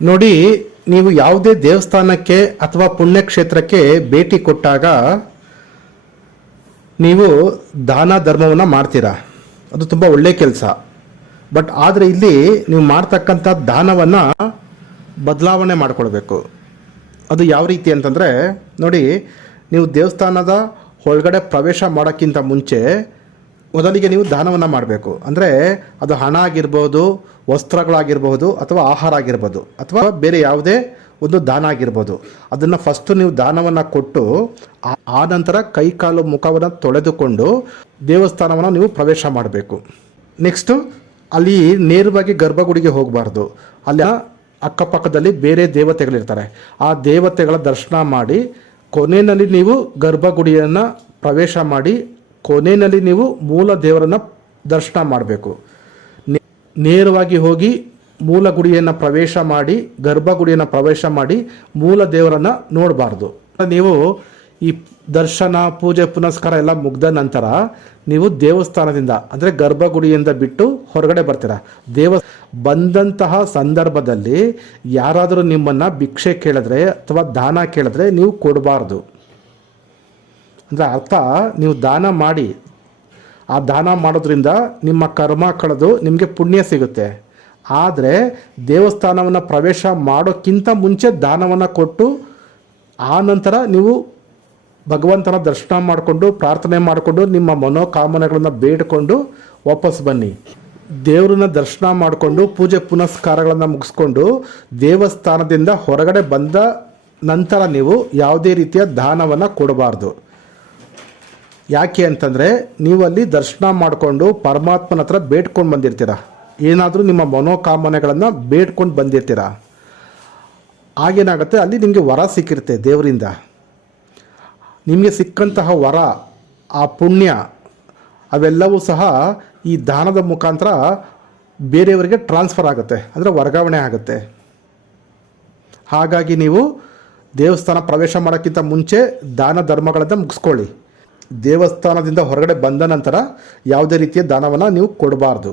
ನೋಡಿ, ನೀವು ಯಾವುದೇ ದೇವಸ್ಥಾನಕ್ಕೆ ಅಥವಾ ಪುಣ್ಯಕ್ಷೇತ್ರಕ್ಕೆ ಭೇಟಿ ಕೊಟ್ಟಾಗ ನೀವು ದಾನ ಧರ್ಮವನ್ನು ಮಾಡ್ತೀರಾ. ಅದು ತುಂಬ ಒಳ್ಳೆ ಕೆಲಸ. ಬಟ್ ಆದರೆ ಇಲ್ಲಿ ನೀವು ಮಾಡ್ತಕ್ಕಂಥ ದಾನವನ್ನು ಬದಲಾವಣೆ ಮಾಡಿಕೊಳ್ಬೇಕು. ಅದು ಯಾವ ರೀತಿ ಅಂತಂದರೆ, ನೋಡಿ, ನೀವು ದೇವಸ್ಥಾನದ ಒಳಗಡೆ ಪ್ರವೇಶ ಮಾಡೋಕ್ಕಿಂತ ಮುಂಚೆ ಮೊದಲಿಗೆ ನೀವು ದಾನವನ್ನು ಮಾಡಬೇಕು. ಅಂದರೆ ಅದು ಹಣ ಆಗಿರ್ಬೋದು, ವಸ್ತ್ರಗಳಾಗಿರ್ಬೋದು, ಅಥವಾ ಆಹಾರ ಆಗಿರ್ಬೋದು, ಅಥವಾ ಬೇರೆ ಯಾವುದೇ ಒಂದು ದಾನ ಆಗಿರ್ಬೋದು. ಅದನ್ನು ಫಸ್ಟು ನೀವು ದಾನವನ್ನು ಕೊಟ್ಟು ಆ ನಂತರ ಕೈ ಕಾಲು ಮುಖವನ್ನು ತೊಳೆದುಕೊಂಡು ದೇವಸ್ಥಾನವನ್ನು ನೀವು ಪ್ರವೇಶ ಮಾಡಬೇಕು. ನೆಕ್ಸ್ಟು ಅಲ್ಲಿ ನೇರವಾಗಿ ಗರ್ಭಗುಡಿಗೆ ಹೋಗಬಾರ್ದು. ಅಲ್ಲಿ ಅಕ್ಕಪಕ್ಕದಲ್ಲಿ ಬೇರೆ ದೇವತೆಗಳಿರ್ತಾರೆ. ಆ ದೇವತೆಗಳ ದರ್ಶನ ಮಾಡಿ ಕೊನೆಯಲ್ಲಿ ನೀವು ಗರ್ಭಗುಡಿಯನ್ನು ಪ್ರವೇಶ ಮಾಡಿ ಕೊನೆಯಲ್ಲಿ ನೀವು ಮೂಲ ದೇವರನ್ನು ದರ್ಶನ ಮಾಡಬೇಕು. ನೇರವಾಗಿ ಹೋಗಿ ಮೂಲ ಗುಡಿಯನ್ನು ಪ್ರವೇಶ ಮಾಡಿ ಗರ್ಭಗುಡಿಯನ್ನು ಪ್ರವೇಶ ಮಾಡಿ ಮೂಲ ದೇವರನ್ನು ನೋಡಬಾರ್ದು. ನೀವು ಈ ದರ್ಶನ ಪೂಜೆ ಪುನಸ್ಕಾರ ಎಲ್ಲ ಮುಗ್ದ ನಂತರ ನೀವು ದೇವಸ್ಥಾನದಿಂದ ಅಂದರೆ ಗರ್ಭಗುಡಿಯಿಂದ ಬಿಟ್ಟು ಹೊರಗಡೆ ಬರ್ತೀರಾ. ಬಂದಂತಹ ಸಂದರ್ಭದಲ್ಲಿ ಯಾರಾದರೂ ನಿಮ್ಮನ್ನು ಭಿಕ್ಷೆ ಕೇಳಿದ್ರೆ ಅಥವಾ ದಾನ ಕೇಳಿದ್ರೆ ನೀವು ಕೊಡಬಾರ್ದು. ಅಂದರೆ ಅರ್ಥ, ನೀವು ದಾನ ಮಾಡಿ ಆ ದಾನ ಮಾಡೋದ್ರಿಂದ ನಿಮ್ಮ ಕರ್ಮ ಕಳೆದು ನಿಮಗೆ ಪುಣ್ಯ ಸಿಗುತ್ತೆ. ಆದರೆ ದೇವಸ್ಥಾನವನ್ನು ಪ್ರವೇಶ ಮಾಡೋಕ್ಕಿಂತ ಮುಂಚೆ ದಾನವನ್ನು ಕೊಟ್ಟು ಆ ನಂತರ ನೀವು ಭಗವಂತನ ದರ್ಶನ ಮಾಡಿಕೊಂಡು ಪ್ರಾರ್ಥನೆ ಮಾಡಿಕೊಂಡು ನಿಮ್ಮ ಮನೋಕಾಮನೆಗಳನ್ನು ಬೇಡಿಕೊಂಡು ವಾಪಸ್ ಬನ್ನಿ. ದೇವರನ್ನ ದರ್ಶನ ಮಾಡಿಕೊಂಡು ಪೂಜೆ ಪುನಸ್ಕಾರಗಳನ್ನು ಮುಗಿಸ್ಕೊಂಡು ದೇವಸ್ಥಾನದಿಂದ ಹೊರಗಡೆ ಬಂದ ನಂತರ ನೀವು ಯಾವುದೇ ರೀತಿಯ ದಾನವನ್ನು ಕೊಡಬಾರ್ದು. ಯಾಕೆ ಅಂತಂದರೆ ನೀವು ಅಲ್ಲಿ ದರ್ಶನ ಮಾಡಿಕೊಂಡು ಪರಮಾತ್ಮನ ಹತ್ರ ಬೇಡ್ಕೊಂಡು ಬಂದಿರ್ತೀರ. ಏನಾದರೂ ನಿಮ್ಮ ಮನೋಕಾಮನೆಗಳನ್ನು ಬೇಡ್ಕೊಂಡು ಬಂದಿರ್ತೀರ. ಆಗೇನಾಗುತ್ತೆ, ಅಲ್ಲಿ ನಿಮಗೆ ವರ ಸಿಕ್ಕಿರುತ್ತೆ ದೇವರಿಂದ. ನಿಮಗೆ ಸಿಕ್ಕಂತಹ ವರ, ಆ ಪುಣ್ಯ ಅವೆಲ್ಲವೂ ಸಹ ಈ ದಾನದ ಮುಖಾಂತರ ಬೇರೆಯವರಿಗೆ ಟ್ರಾನ್ಸ್ಫರ್ ಆಗುತ್ತೆ, ಅಂದರೆ ವರ್ಗಾವಣೆ ಆಗುತ್ತೆ. ಹಾಗಾಗಿ ನೀವು ದೇವಸ್ಥಾನ ಪ್ರವೇಶ ಮಾಡೋಕ್ಕಿಂತ ಮುಂಚೆ ದಾನ ಧರ್ಮಗಳನ್ನು ಮುಗಿಸ್ಕೊಳ್ಳಿ. ದೇವಸ್ಥಾನದಿಂದ ಹೊರಗಡೆ ಬಂದ ನಂತರ ಯಾವುದೇ ರೀತಿಯ ದಾನವನ್ನು ನೀವು ಕೊಡಬಾರ್ದು.